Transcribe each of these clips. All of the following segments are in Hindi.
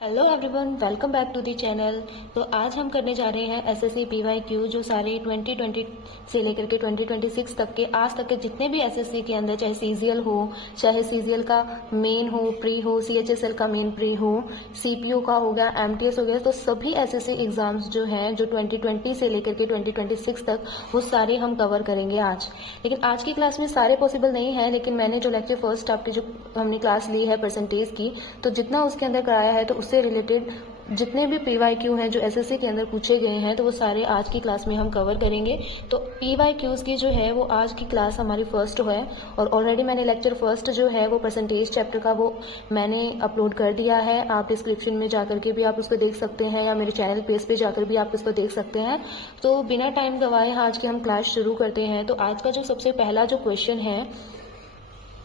Hello everyone, welcome back to the channel. तो आज हम करने जा रहे हैं एसएससी पीवाईक्यू जो सारे 2020 से लेकर के 2026 तक के आज तक के जितने भी एसएससी के अंदर, चाहे सीजीएल हो, चाहे सीजीएल का मेन हो, प्री हो, सीएचएसएल का मेन प्री हो, सीपीयू का हो गया, एमटीएस हो गया, तो सभी एसएससी एग्जाम्स जो हैं जो 2020 से लेकर के 2026 तक वो सारे हम कवर करेंगे आज। लेकिन आज की क्लास में सारे पॉसिबल नहीं है, लेकिन मैंने जो लेक्चर फर्स्ट आपकी जो हमने क्लास ली है परसेंटेज की, तो जितना उसके अंदर कराया है तो उससे रिलेटेड जितने भी पीवाईक्यू हैं जो एसएससी के अंदर पूछे गए हैं तो वो सारे आज की क्लास में हम कवर करेंगे। तो पीवाईक्यूज की जो है वो आज की क्लास हमारी फर्स्ट है और ऑलरेडी मैंने लेक्चर फर्स्ट जो है वो परसेंटेज चैप्टर का वो मैंने अपलोड कर दिया है। आप डिस्क्रिप्शन में जाकर के भी आप उसको देख सकते हैं या मेरे चैनल पेज पे जाकर भी आप उसको देख सकते हैं। तो बिना टाइम गवाए आज की हम क्लास शुरू करते हैं। तो आज का जो सबसे पहला जो क्वेश्चन है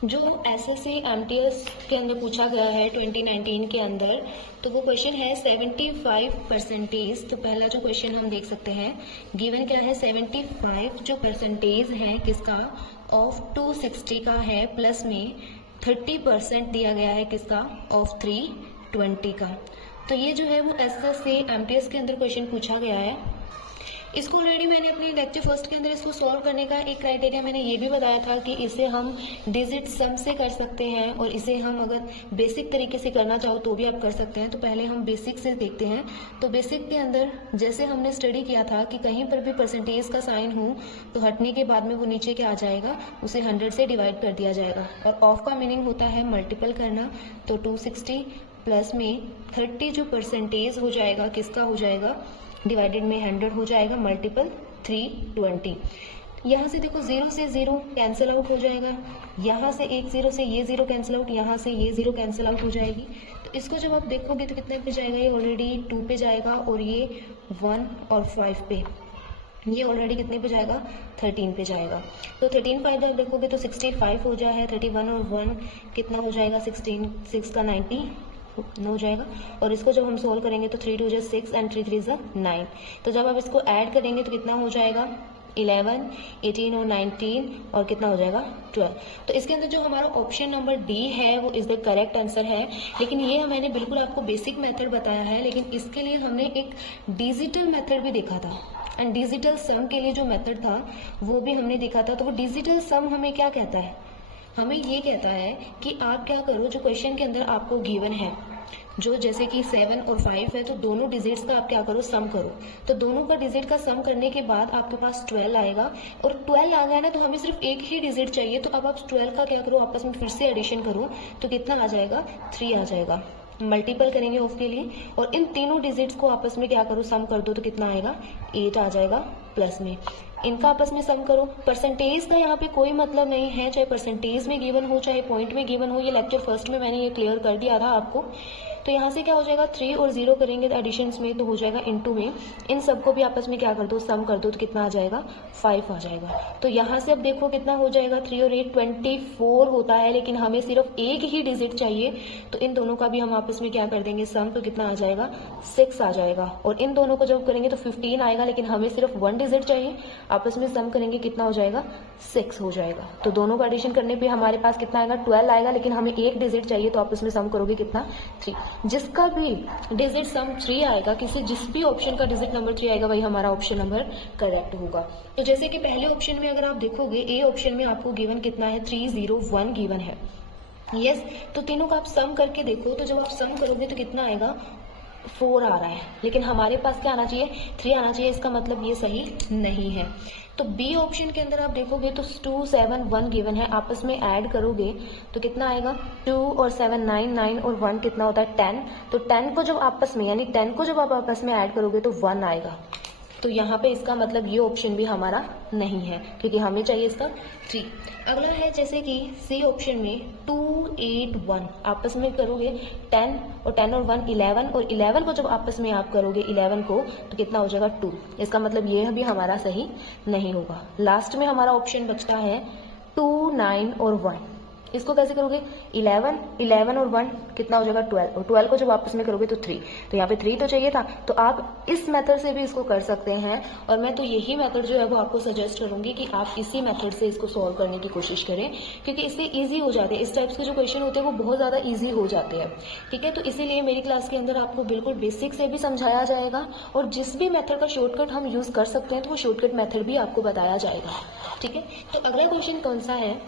जो एसएससी एमटीएस के अंदर पूछा गया है 2019 के अंदर, तो वो क्वेश्चन है 75%। तो पहला जो क्वेश्चन हम देख सकते हैं, गिवन क्या है 75 जो परसेंटेज है किसका ऑफ 260 का है, प्लस में 30% दिया गया है किसका ऑफ 320 का। तो ये जो है वो एसएससी एमटीएस के अंदर क्वेश्चन पूछा गया है। इसको ऑलरेडी मैंने अपने लेक्चर फर्स्ट के अंदर इसको सॉल्व करने का एक क्राइटेरिया मैंने ये भी बताया था कि इसे हम डिजिट सम से कर सकते हैं और इसे हम अगर बेसिक तरीके से करना चाहो तो भी आप कर सकते हैं। तो पहले हम बेसिक से देखते हैं। तो बेसिक के अंदर जैसे हमने स्टडी किया था कि कहीं पर भी परसेंटेज का साइन हो तो हटने के बाद में वो नीचे क्या आ जाएगा, उसे 100 से डिवाइड कर दिया जाएगा। और ऑफ का मीनिंग होता है मल्टीपल करना। तो 260 प्लस में 30 जो परसेंटेज हो जाएगा किसका हो जाएगा, डिवाइडेड में 100 हो जाएगा, मल्टीपल 320। यहाँ से देखो 0 से 0 कैंसिल आउट हो जाएगा, यहाँ से एक 0 से ये 0 कैंसिल आउट, यहाँ से ये 0 कैंसिल आउट हो जाएगी। तो इसको जब आप देखोगे तो कितने पे जाएगा, ये ऑलरेडी 2 पे जाएगा और ये 1 और 5 पे, ये ऑलरेडी कितने पे जाएगा 13 पे जाएगा। तो 13 5 जब देखोगे तो 65 हो जाए, 31 और 1 कितना हो जाएगा 16, 6 का 90 हो जाएगा। और इसको जब हम सोल्व करेंगे तो 3 2 जा 6 एंड 3 3 जा 9। तो जब आप इसको ऐड करेंगे तो कितना हो जाएगा 11, 18 और 19 और कितना हो जाएगा 12। तो इसके अंदर जो हमारा ऑप्शन नंबर डी है वो इज द करेक्ट आंसर है। लेकिन ये मैंने बिल्कुल आपको बेसिक मेथड बताया है, लेकिन इसके लिए हमने एक डिजिटल मेथड भी देखा था एंड डिजिटल सम के लिए जो मेथड था वो भी हमने देखा था। तो वो डिजिटल सम हमें क्या कहता है, हमें ये कहता है कि आप क्या करो, जो क्वेश्चन के अंदर आपको गिवन है जो जैसे कि 7 और 5 है, तो दोनों डिजिट्स का आप क्या करो सम करो। तो दोनों का डिजिट का सम करने के बाद आपके पास 12 आएगा और 12 आ गया ना तो हमें सिर्फ एक ही डिजिट चाहिए। तो अब आप 12 का क्या करो आपस में फिर से एडिशन करो तो कितना आ जाएगा 3 आ जाएगा। मल्टीपल करेंगे ऑफ के लिए और इन तीनों डिजिट्स को आपस में क्या करो सम कर दो तो कितना आएगा 8 आ जाएगा। प्लस में इनका आपस में सम करो। परसेंटेज का यहाँ पे कोई मतलब नहीं है, चाहे परसेंटेज में गिवन हो चाहे पॉइंट में गिवन हो, ये लेक्चर फर्स्ट में मैंने ये क्लियर कर दिया था आपको। तो यहाँ से क्या हो जाएगा 3 और 0 करेंगे तो एडिशंस में तो हो जाएगा इनटू में, इन सबको भी आपस में क्या कर दो सम कर दो तो कितना आ जाएगा 5 आ जाएगा। तो यहाँ से अब देखो कितना हो जाएगा 3 और 8 24 होता है, लेकिन हमें सिर्फ एक ही डिजिट चाहिए। तो इन दोनों का भी हम आपस में क्या कर देंगे सम, तो कितना आ जाएगा 6 आ जाएगा। और इन दोनों को जब करेंगे तो 15 आएगा, लेकिन हमें सिर्फ 1 डिजिट चाहिए, आपस में सम करेंगे कितना हो जाएगा 6 हो जाएगा। तो दोनों का एडिशन करने पे हमारे पास कितना आएगा 12 आएगा, लेकिन हमें एक डिजिट चाहिए तो आपस में सम करोगे कितना 3। जिसका भी डिजिट सम 3 आएगा, जिस भी ऑप्शन का डिजिट नंबर 3 आएगा वही हमारा ऑप्शन नंबर करेक्ट होगा। तो जैसे कि पहले ऑप्शन में अगर आप देखोगे ए ऑप्शन में आपको गिवन कितना है 301 गिवन है। यस, तो तीनों का आप सम करके देखो, तो जब आप सम करोगे तो कितना आएगा 4 आ रहा है, लेकिन हमारे पास क्या आना चाहिए 3 आना चाहिए। इसका मतलब ये सही नहीं है। तो बी ऑप्शन के अंदर आप देखोगे तो 2 7 1 गिवन है, आपस में ऐड करोगे तो कितना आएगा 2 और 7 9 9 और 1 कितना होता है 10। तो 10 को जब आपस में यानी 10 को जब आप आपस में ऐड करोगे तो 1 आएगा। तो यहाँ पे इसका मतलब ये ऑप्शन भी हमारा नहीं है क्योंकि हमें चाहिए इसका 3। अगला है जैसे कि सी ऑप्शन में 2 8 1 आपस में करोगे 10 और 10 और 1 11 और 11 को जब आपस में आप करोगे 11 को तो कितना हो जाएगा 2। इसका मतलब ये भी हमारा सही नहीं होगा। लास्ट में हमारा ऑप्शन बचता है 2 9 और 1। इसको कैसे करोगे, 11 और 1 कितना हो जाएगा 12, और 12 को जब आपस में करोगे तो 3, तो यहाँ पे 3 तो चाहिए था। तो आप इस मेथड से भी इसको कर सकते हैं, और मैं तो यही मेथड जो है वो आपको सजेस्ट करूंगी कि आप इसी मेथड से इसको सॉल्व करने की कोशिश करें, क्योंकि इससे ईजी हो जाते हैं। इस टाइप्स के जो क्वेश्चन होते हैं वो बहुत ज़्यादा ईजी हो जाते हैं, ठीक है। तो इसीलिए मेरी क्लास के अंदर आपको बिल्कुल बेसिक से भी समझाया जाएगा, और जिस भी मेथड का शॉर्टकट हम यूज़ कर सकते हैं तो वो शॉर्टकट मेथड भी आपको बताया जाएगा, ठीक है। तो अगला क्वेश्चन कौन सा है,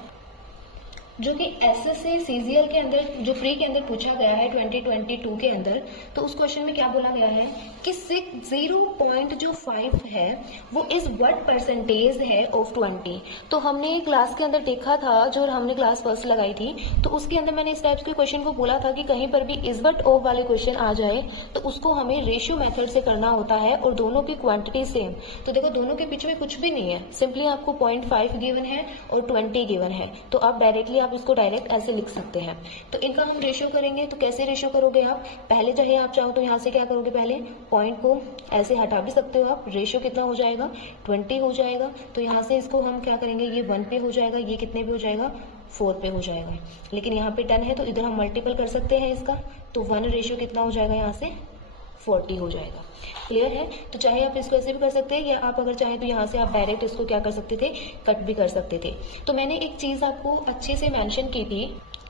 जो कि एसएससी सीजीएल के अंदर जो फ्री के अंदर पूछा गया है 2022 के अंदर। तो उस क्वेश्चन में क्या बोला गया है कि 0.5 है वो इज व्हाट परसेंटेज है ऑफ 20। तो हमने क्लास के अंदर देखा था, जो हमने क्लास फर्स्ट लगाई थी, तो उसके अंदर मैंने इस टाइप के क्वेश्चन को बोला था कि कहीं पर भी इज व्हाट ऑफ वाले क्वेश्चन आ जाए तो उसको हमें रेशियो मेथड से करना होता है, और दोनों की क्वांटिटी सेम। तो देखो दोनों के बीच में कुछ भी नहीं है, सिंपली आपको 0.5 गिवन है और 20 गिवन है, तो आप डायरेक्टली आप इसको डायरेक्ट ऐसे लिख सकते हैं। तो इनका हम रेशियो करेंगे, तो कैसे रेशियो करोगे आप, पहले चाहे आप चाहो तो यहाँ से क्या करोगे, पहले पॉइंट को ऐसे हटा भी सकते हो आप, रेशियो कितना हो जाएगा 20 हो जाएगा। तो यहाँ से इसको हम क्या करेंगे, ये 1 पे हो जाएगा, ये कितने पे हो जाएगा 4 पे हो जाएगा, लेकिन यहाँ पे 10 है तो इधर हम मल्टीपल कर सकते हैं इसका, तो 1 रेशियो कितना हो जाएगा यहाँ से 40 हो जाएगा। क्लियर है। तो चाहे आप इसको ऐसे भी कर सकते हैं, या आप अगर चाहें तो यहाँ से आप डायरेक्ट इसको क्या कर सकते थे, कट भी कर सकते थे। तो मैंने एक चीज आपको अच्छे से मेंशन की थी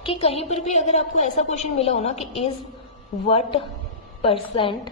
कि कहीं पर भी अगर आपको ऐसा क्वेश्चन मिला हो ना कि इज व्हाट परसेंट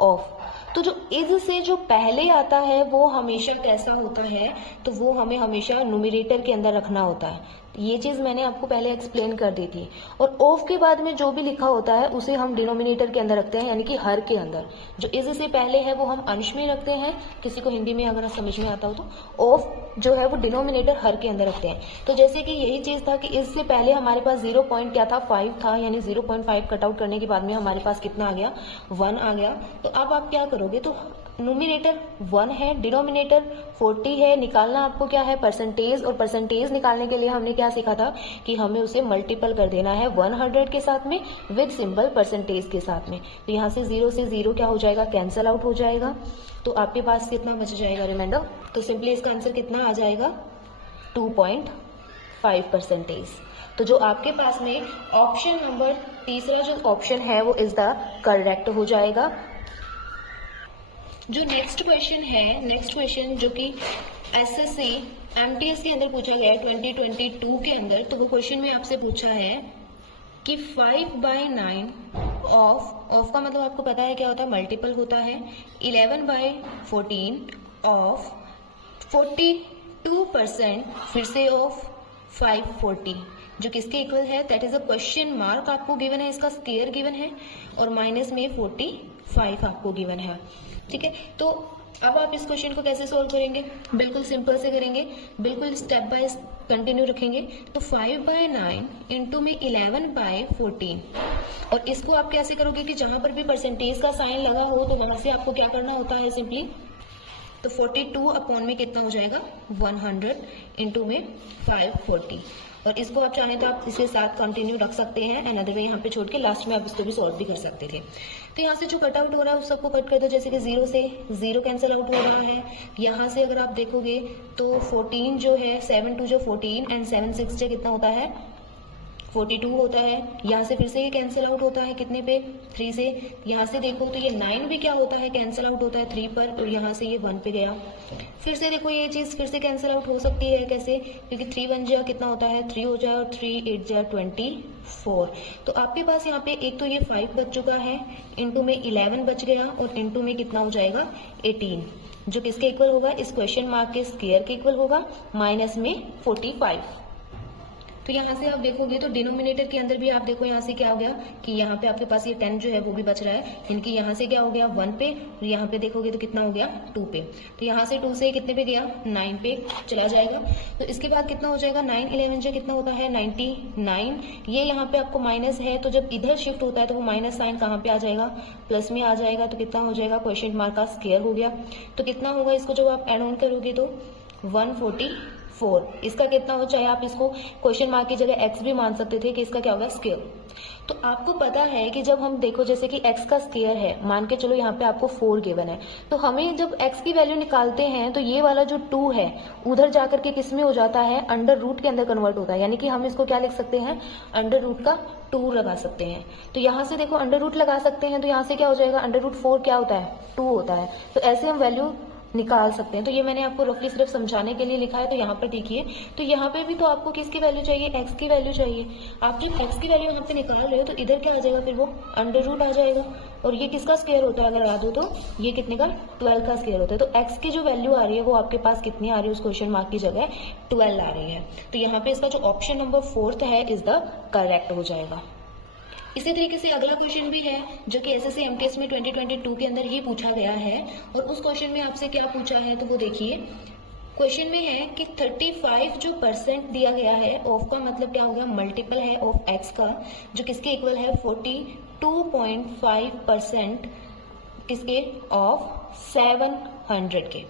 ऑफ, तो जो इज से जो पहले आता है वो हमेशा कैसा होता है, तो वो हमें हमेशा न्यूमरेटर के अंदर रखना होता है। ये चीज मैंने आपको पहले एक्सप्लेन कर दी थी। और ऑफ के बाद में जो भी लिखा होता है उसे हम डिनोमिनेटर के अंदर रखते हैं, यानी कि हर के अंदर। जो इज से पहले है वो हम अंश में रखते हैं, किसी को हिंदी में अगर समझ में आता हो तो। ऑफ जो है वो डिनोमिनेटर हर के अंदर रखते हैं। तो जैसे कि यही चीज था कि इज से पहले हमारे पास 0 पॉइंट क्या था 5 था, यानी 0.5 कट आउट करने के बाद में हमारे पास कितना आ गया 1 आ गया। तो अब आप क्या करोगे, तो न्यूमरेटर 1 है, डिनोमिनेटर 40 है, निकालना आपको क्या है परसेंटेज, और परसेंटेज निकालने के लिए हमने क्या सीखा था कि हमें उसे मल्टीपल कर देना है 100 के साथ में विद सिंबल परसेंटेज के साथ में। तो यहाँ से 0 से 0 क्या हो जाएगा, कैंसल आउट हो जाएगा। तो आपके पास कितना बच जाएगा रिमाइंडर, तो सिंपली इसका आंसर कितना आ जाएगा 2.5%। तो जो आपके पास में ऑप्शन नंबर तीसरा जो ऑप्शन है वो इज द करेक्ट हो जाएगा। जो नेक्स्ट क्वेश्चन जो कि एसएससी एमटीएस के अंदर पूछा गया है 2022 के अंदर, तो वो क्वेश्चन में आपसे पूछा है कि 5/9 ऑफ का मतलब आपको पता है क्या होता है, मल्टीपल होता है। 11/14 ऑफ 42% फिर से ऑफ 540, जो किसके इक्वल है, that is a question mark आपको गिवन है, इसका स्क्वायर गिवन है, और माइनस में 45 आपको गिवन है, ठीक है। तो अब आप इस क्वेश्चन को कैसे सोल्व करेंगे, बिल्कुल सिंपल से करेंगे, बिल्कुल स्टेप बाय कंटिन्यू रखेंगे। तो 5/9 इंटू में 11/14, और इसको आप कैसे करोगे कि जहां पर भी परसेंटेज का साइन लगा हो तो वहां से आपको क्या करना होता है सिंपली, तो 42 अपॉन में कितना हो जाएगा 100 इंटू में 540, और इसको आप चाहें तो आप इसके साथ कंटिन्यू रख सकते हैं, एंड अदर वे यहाँ पे छोड़ के लास्ट में आप इसको भी सॉल्व भी कर सकते थे। तो यहाँ से जो कट आउट हो रहा है उस सबको कट कर दो, जैसे कि 0 से 0 कैंसिल आउट हो रहा है। यहाँ से अगर आप देखोगे तो 14 जो है 7 2 जो 14 एंड 7 6 जो कितना होता है 42 होता है। यहाँ से फिर से ये कैंसिल आउट होता है कितने पे 3 से। यहाँ से देखो तो ये 9 भी क्या होता है कैंसिल आउट होता है 3 पर, और यहाँ से ये 1 पे गया। फिर से देखो ये चीज फिर से कैंसिल आउट हो सकती है, कैसे, क्योंकि 3 1 जा कितना होता है 3 हो जाए, और 3 8 जा 24। तो आपके पास यहाँ पे एक तो ये 5 बच चुका है, इंटू में 11 बच गया, और इंटू में कितना हो जाएगा 18, जो किसके इक्वल होगा, इस क्वेश्चन मार्क के स्क्वायर के इक्वल होगा, माइनस में 45। तो यहाँ से आप देखोगे तो डिनोमिनेटर के अंदर भी आप देखो यहाँ से क्या हो गया कि यहाँ पे आपके पास ये 10 जो है वो भी बच रहा है, इनकी यहाँ से क्या हो गया 1 पे, और यहाँ पे देखोगे तो कितना हो गया 2 पे। तो यहाँ से 2 से कितने पे गया 9 पे चला जाएगा। तो इसके बाद कितना हो जाएगा 9 11 जो कितना होता है 99। ये यहाँ पे आपको माइनस है, तो जब इधर शिफ्ट होता है तो वो माइनस साइन कहाँ पे आ जाएगा, प्लस में आ जाएगा। तो कितना हो जाएगा क्वेश्चन मार्क का स्क्वायर हो गया। तो कितना होगा, इसको जब आप एड ऑन करोगे तो 145 4। इसका कितना हो, चाहे आप इसको क्वेश्चन मार्क की जगह x भी मान सकते थे कि इसका क्या होगा, स्क्वायर। तो आपको पता है कि जब हम देखो जैसे कि x का स्क्वायर है, मान के चलो यहाँ पे आपको 4 गिवन है, तो हमें जब x की वैल्यू निकालते हैं तो ये वाला जो 2 है उधर जाकर के किस में हो जाता है, अंडर रूट के अंदर कन्वर्ट होता है। यानी कि हम इसको क्या लिख सकते हैं, अंडर रूट का 2 लगा सकते हैं। तो यहाँ से देखो अंडर रूट लगा सकते हैं, तो यहाँ से क्या हो जाएगा, अंडर रूट 4 क्या होता है, 2 होता है। तो ऐसे हम वैल्यू निकाल सकते हैं। तो ये मैंने आपको रफली सिर्फ समझाने के लिए लिखा है। तो यहाँ पर देखिए, तो यहाँ पे भी तो आपको किसकी वैल्यू चाहिए, x की वैल्यू चाहिए। आप जब x की वैल्यू यहाँ पे निकाल रहे हो तो इधर क्या आ जाएगा, फिर वो अंडर रूट आ जाएगा। और ये किसका स्क्वायर होता है अगर याद हो तो, ये कितने का, 12 का स्क्वायर होता है। तो x की जो वैल्यू आ रही है वो आपके पास कितनी आ रही है, उस क्वेश्चन मार्क की जगह 12 आ रही है। तो यहाँ पे इसका जो ऑप्शन नंबर 4 है इज द करेक्ट हो जाएगा। इसी तरीके से अगला क्वेश्चन भी है जो कि एसएससी एमटीएस में 2022 के अंदर ही पूछा गया है। और उस क्वेश्चन में आपसे क्या पूछा है तो वो देखिए, क्वेश्चन में है कि 35 जो % दिया गया है, ऑफ का मतलब क्या होगा, मल्टीपल है ऑफ x का, जो किसके इक्वल है 42.5% किसके, ऑफ 700 के।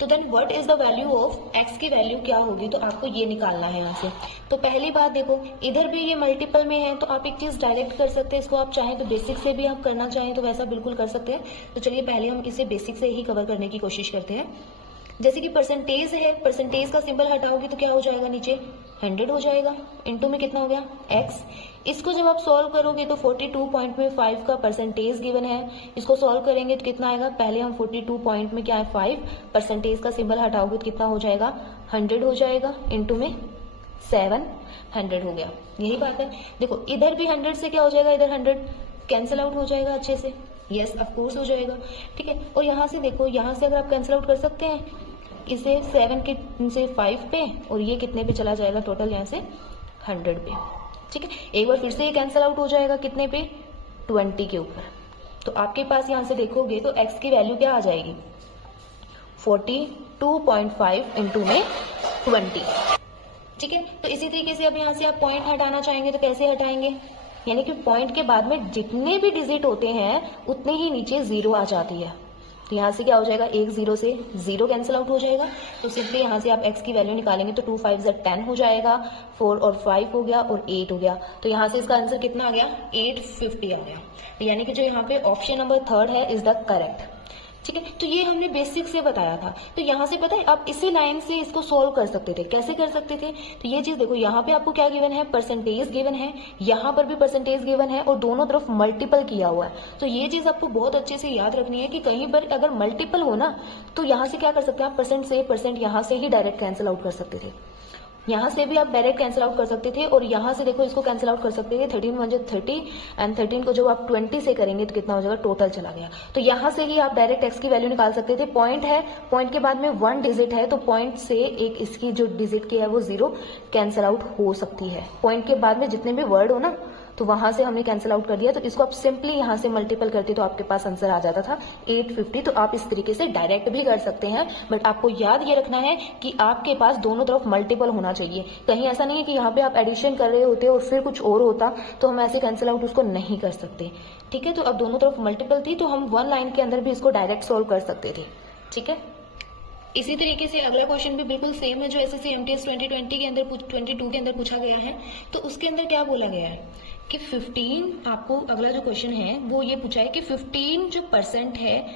तो then what is the value of x की वैल्यू क्या होगी, तो आपको ये निकालना है यहाँ से। तो पहली बात देखो, इधर भी ये मल्टीपल में है तो आप एक चीज डायरेक्ट कर सकते हैं, इसको आप चाहें तो बेसिक से भी आप करना चाहें तो वैसा बिल्कुल कर सकते हैं। तो चलिए पहले हम इसे बेसिक से ही कवर करने की कोशिश करते हैं। जैसे कि परसेंटेज है, परसेंटेज का सिंबल हटाओगे तो क्या हो जाएगा, नीचे 100 हो जाएगा, इनटू में कितना हो गया x। इसको जब आप सॉल्व करोगे तो 42.5 का परसेंटेज गिवन है, इसको सॉल्व करेंगे तो कितना आएगा, पहले हम 42 पॉइंट में क्या है 5, परसेंटेज का सिंबल हटाओगे तो कितना हो जाएगा, 100 हो जाएगा, इनटू में 700 हो गया। यही बात है। देखो इधर भी 100 से क्या हो जाएगा, इधर 100 कैंसिल आउट हो जाएगा अच्छे से, यस ऑफ कोर्स हो जाएगा, ठीक है। और यहाँ से देखो, यहाँ से अगर आप कैंसिल आउट कर सकते हैं इसे 7 के से 5 पे, और ये कितने पे चला जाएगा, टोटल यहाँ से 100 पे, ठीक है। एक बार फिर से ये कैंसिल आउट हो जाएगा कितने पे, 20 के ऊपर। तो आपके पास यहाँ से देखोगे तो x की वैल्यू क्या आ जाएगी, 42.5 इंटू में 20, ठीक है। तो इसी तरीके से अब यहाँ से आप पॉइंट हटाना चाहेंगे तो कैसे हटाएंगे, यानी कि पॉइंट के बाद में जितने भी डिजिट होते हैं उतने ही नीचे 0 आ जाती है। तो यहाँ से क्या हो जाएगा, 1 0 से 0 कैंसिल आउट हो जाएगा। तो सिंपली यहाँ से आप x की वैल्यू निकालेंगे तो 2 5 10 हो जाएगा, 4 और 5 हो गया और 8 हो गया। तो यहाँ से इसका आंसर कितना आ गया, 850 आ गया। तो यानी कि जो यहाँ पे ऑप्शन नंबर 3 है इज द करेक्ट, ठीक है। तो ये हमने बेसिक से बताया था। तो यहाँ से पता है आप इसी लाइन से इसको सॉल्व कर सकते थे। कैसे कर सकते थे, तो ये चीज देखो, यहाँ पे आपको क्या गिवन है, परसेंटेज गिवन है, यहाँ पर भी परसेंटेज गिवन है और दोनों तरफ मल्टीपल किया हुआ है। तो ये चीज आपको बहुत अच्छे से याद रखनी है कि कहीं पर अगर मल्टीपल हो ना तो यहाँ से क्या कर सकते हैं आप, परसेंट से परसेंट यहाँ से ही डायरेक्ट कैंसिल आउट कर सकते थे, यहाँ से भी आप डायरेक्ट कैंसिल आउट कर सकते थे और यहाँ से देखो इसको कैंसिल आउट कर सकते थे। 13 1 30 एंड 13 को जब आप 20 से करेंगे तो कितना हो जाएगा, टोटल चला गया। तो यहाँ से ही आप डायरेक्ट x की वैल्यू निकाल सकते थे। पॉइंट है, पॉइंट के बाद में 1 डिजिट है तो पॉइंट से एक इसकी जो डिजिट की है वो 0 कैंसिल आउट हो सकती है। पॉइंट के बाद में जितने भी वर्ड हो ना तो वहां से हमने कैंसिल आउट कर दिया। तो इसको आप सिंपली यहाँ से मल्टीपल करते तो आपके पास आंसर आ जाता था 850। तो आप इस तरीके से डायरेक्ट भी कर सकते हैं, बट आपको याद ये रखना है कि आपके पास दोनों तरफ मल्टीपल होना चाहिए। कहीं ऐसा नहीं है कि यहाँ पे आप एडिशन कर रहे होते और फिर कुछ और होता तो हम ऐसे कैंसिल आउट उसको नहीं कर सकते, ठीक है। तो अब दोनों तरफ मल्टीपल थी तो हम 1 लाइन के अंदर भी इसको डायरेक्ट सॉल्व कर सकते थे, ठीक है। इसी तरीके से अगला क्वेश्चन भी बिल्कुल सेम है जो एसएससी एमटीएस 2020 के अंदर 22 के अंदर पूछा गया है। तो उसके अंदर क्या बोला गया है कि 15, आपको अगला जो क्वेश्चन है वो ये पूछा है कि 15 जो परसेंट है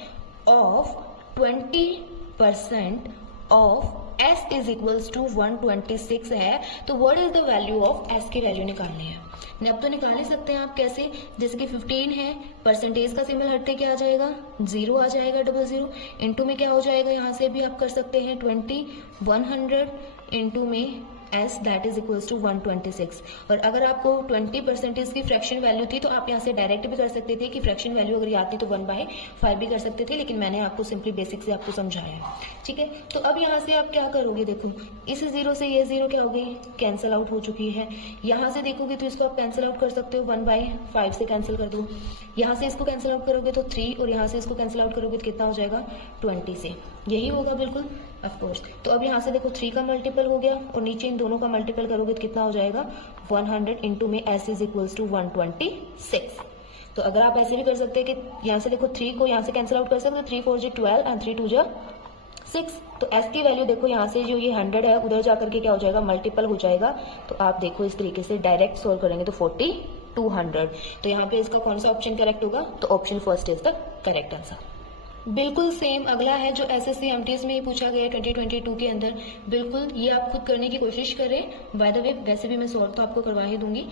of 20% of s is equals to 126 है। तो what is the value of s की वैल्यू निकालनी है। अब तो निकाल ही सकते हैं आप, कैसे, जैसे कि 15 है, परसेंटेज का सिंबल हटके क्या आ जाएगा, 0 आ जाएगा, 00 इंटू में क्या हो जाएगा, यहाँ से भी आप कर सकते हैं 20 100 इंटू में s that is equals to 126। और अगर आपको 20% की फ्रैक्शन वैल्यू थी तो आप यहाँ से डायरेक्ट भी कर सकते थे कि फ्रैक्शन वैल्यू अगर आती तो 1/5 भी कर सकते थे, लेकिन मैंने आपको सिंपली बेसिक से आपको समझाया है, ठीक है। तो अब यहाँ से आप क्या करोगे, देखो इस 0 से ये 0 क्या हो गई, कैंसिल आउट हो चुकी है। यहाँ से देखोगे तो इसको आप कैंसिल आउट कर सकते हो, 1/5 से कैंसिल कर दो। यहाँ से इसको कैंसिल आउट करोगे तो 3 और यहाँ से इसको कैंसिल आउट करोगे तो कितना हो जाएगा, 20 से, यही होगा बिल्कुल ऑफ कोर्स। तो अब यहाँ से देखो 3 का मल्टीपल हो गया और नीचे इन दोनों का मल्टीपल करोगे तो कितना हो जाएगा, 100 इंटू में s इज इक्वल्स टू 126। तो अगर आप ऐसे भी कर सकते हैं कि यहाँ से देखो 3 को यहाँ से कैंसिल आउट कर सकते हो, 3 4 12 एंड 3 2 6। तो s की वैल्यू देखो यहाँ से जो ये 100 है उधर जाकर के क्या हो जाएगा, मल्टीपल हो जाएगा। तो आप देखो इस तरीके से डायरेक्ट सोल्व करेंगे तो 40 200। तो यहाँ पे इसका कौन सा ऑप्शन करेक्ट होगा, तो option first is the correct answer. बिल्कुल सेम अगला है जो एसएससी एमटीएस में ही पूछा गया है 2022 के अंदर। बिल्कुल ये आप खुद करने की कोशिश करें। बाय द वे वैसे भी मैं सॉल्व तो आपको करवा ही दूंगी।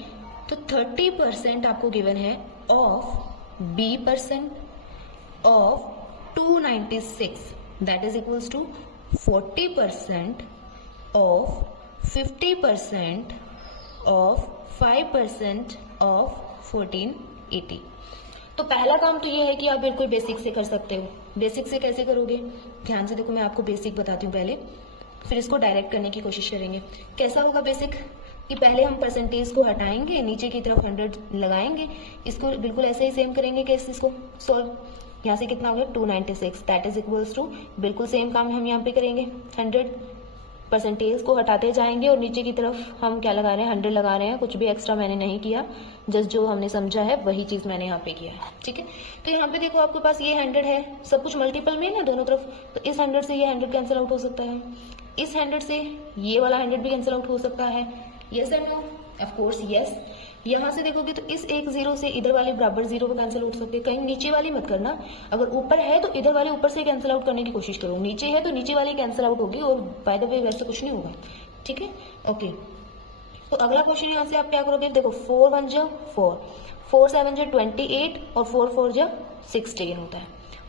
तो 30% आपको गिवन है of B% of 296, that is equals to 40% of 50% of 5% of 1480। तो पहला काम तो ये है कि आप बिल्कुल बेसिक से कर सकते हो। बेसिक से कैसे करोगे, ध्यान से देखो, मैं आपको बेसिक बताती हूँ पहले, फिर इसको डायरेक्ट करने की कोशिश करेंगे। कैसा होगा बेसिक, कि पहले हम परसेंटेज को हटाएंगे, नीचे की तरफ 100 लगाएंगे, इसको बिल्कुल ऐसे ही सेम करेंगे कि इसको सोल्व। यहाँ से कितना हो गया 296, दैट इज इक्वल्स टू, बिल्कुल सेम काम हम यहाँ पे करेंगे। 100 परसेंटेज को हटाते जाएंगे और नीचे की तरफ हम क्या लगा रहे हैं, 100 लगा रहे हैं। कुछ भी एक्स्ट्रा मैंने नहीं किया, जस्ट जो हमने समझा है वही चीज मैंने यहाँ पे किया है, ठीक है। तो यहाँ पे देखो आपके पास ये 100 है, सब कुछ मल्टीपल में है ना दोनों तरफ, तो इस 100 से ये 100 कैंसिल आउट हो सकता है, इस 100 से ये वाला 100 भी कैंसिल आउट हो सकता है। Yes and no, of course yes. यहाँ से देखोगे तो इस एक जीरो से इधर वाले बराबर जीरो को कैंसिल आउट सकते हैं। कहीं नीचे वाली मत करना, अगर ऊपर है तो इधर वाले ऊपर से कैंसिल आउट करने की कोशिश करो, नीचे है तो नीचे वाली कैंसिल आउट होगी, और बाय द वे वैसे कुछ नहीं होगा, ठीक है। ओके, तो अगला क्वेश्चन यहाँ से आप क्या करोगे, देखो 4 1 जा 4, 4 7 जा 28 और 4 4 जा 16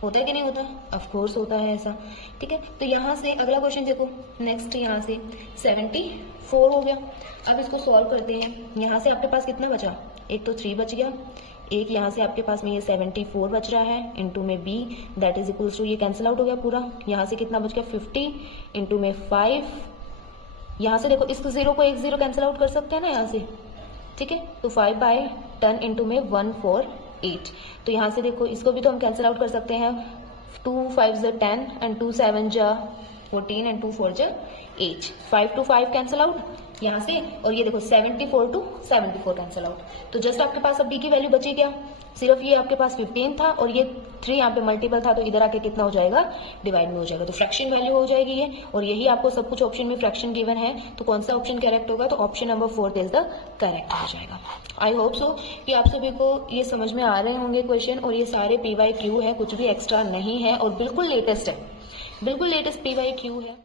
होता है कि नहीं होता, ऑफ कोर्स होता है ऐसा, ठीक है। तो यहाँ से अगला क्वेश्चन देखो, नेक्स्ट यहाँ से 74 हो गया। अब इसको सॉल्व करते हैं। यहाँ से आपके पास कितना बचा, एक तो 3 बच गया, एक यहाँ से आपके पास में ये 74 बच रहा है, इनटू में b, that is equals to, ये कैंसिल आउट हो गया पूरा। यहाँ से कितना बच गया 50, इनटू में 5, यहाँ से देखो इस जीरो को एक जीरो कैंसिल आउट कर सकते हैं ना यहाँ से, ठीक है। तो 5/10 इनटू में 148। तो यहाँ से देखो इसको भी तो हम कैंसिल आउट कर सकते हैं, 2 5 जा 10 एंड 2 7 जा 14 एंड 2 4 जा 8, 5 to 5 कैंसिल आउट यहाँ से, और ये देखो 74 to 74 कैंसिल आउट। तो जस्ट आपके पास अब b की वैल्यू बची क्या, सिर्फ ये आपके पास 15 था और ये 3 यहाँ पे मल्टीपल था, तो इधर आके कितना हो जाएगा, डिवाइड में हो जाएगा, तो फ्रैक्शन वैल्यू हो जाएगी ये। और यही आपको सब कुछ ऑप्शन में फ्रैक्शन गिवन है, तो कौन सा ऑप्शन करेक्ट होगा, तो option number 4 is the correct हो जाएगा। आई होप सो कि आप सभी को ये समझ में आ रहे होंगे क्वेश्चन, और ये सारे PYQ है, कुछ भी एक्स्ट्रा नहीं है और बिल्कुल लेटेस्ट है, बिल्कुल लेटेस्ट PYQ है।